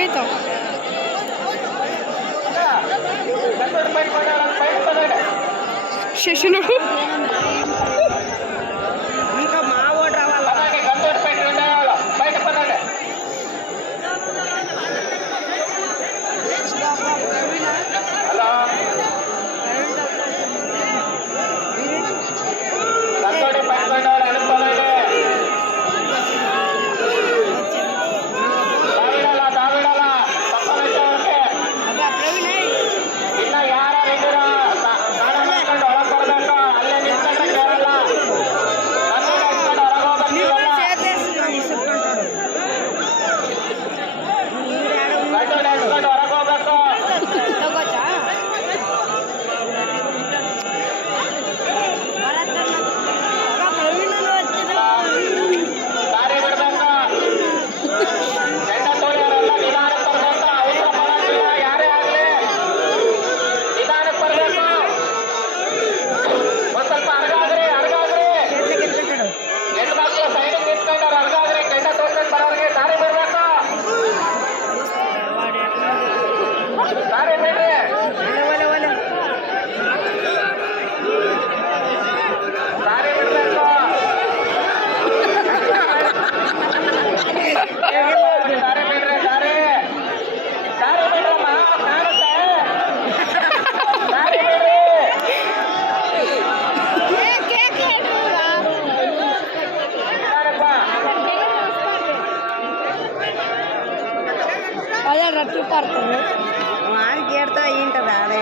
ಕೈತಾವ శశిను ఇంకా మా ఓటు రావాలి. ರಟ್ಟಿ ಪಾರ್ತಾರೆ ಮಾಡಿ ಕೇಳ್ತಾ ಇಂಟದ ಆಡ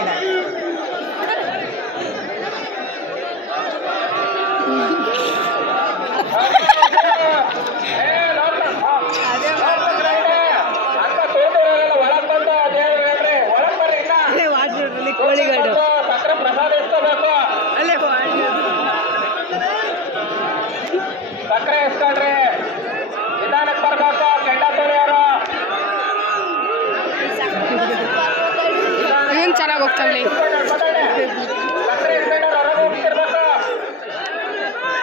ಕೋಳಿಗಾಡು ಅಲ್ಲೇ ಸಕ್ಕರೆ ಇಸ್ಕೊಳ್ರಿ ನಿಧಾನಕ್ಕೆ ಬರ್ಬೇಕು ಕೆಂಡ ತೊಳೆಯೋರು ಏನು ಚೆನ್ನಾಗಿ ಹೋಗ್ತಾಳೆ ಸಕ್ಕರೆ ಇಸ್ಕೊಂಡ್ರೆ ಹೊರಗೆ ಹೋಗ್ತಿರ್ಬೇಕು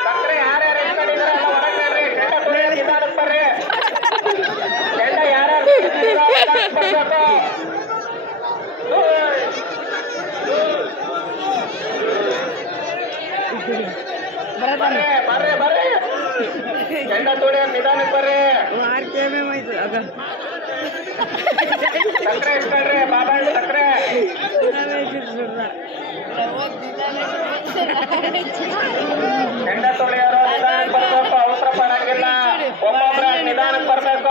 ಸಕ್ಕರೆ ಯಾರ್ಯಾರು ಇಸ್ಕೊಂಡಿದ್ರೆ ಎಲ್ಲ ಹೊರಗೆ ಹೇಳ್ರಿ ಕೆಂಡ ತೊಳೆಯೋ ನಿಧಾನಕ್ಕೆ ಬರ್ರಿ ಕೆಂಡ ಯಾರ್ಯಾರು ಬರ್ಬೇಕು ಬರ್ರಿ ಬರ್ರಿ ಕೆಂಡ ತೊಳೆಯೋ ನಿಧಾನಕ್ಕೆ ಬರ್ರಿ ಅದ ಸಕ್ಕರೆ ಇಸ್ಕೊಳ್ರಿ ಬಾಬಾಳ್ ಸಕ್ಕರೆ ಕೆಂಡ ತೊಳೆಯೋರು ನಿಧಾನಕ್ಕೆ ಬರ್ಬೇಕು ಅವಸರ ಪಡಂಗಿಲ್ಲ ಒಬ್ಬೊಬ್ರ ನಿಧಾನಕ್ಕೆ ಬರ್ಬೇಕು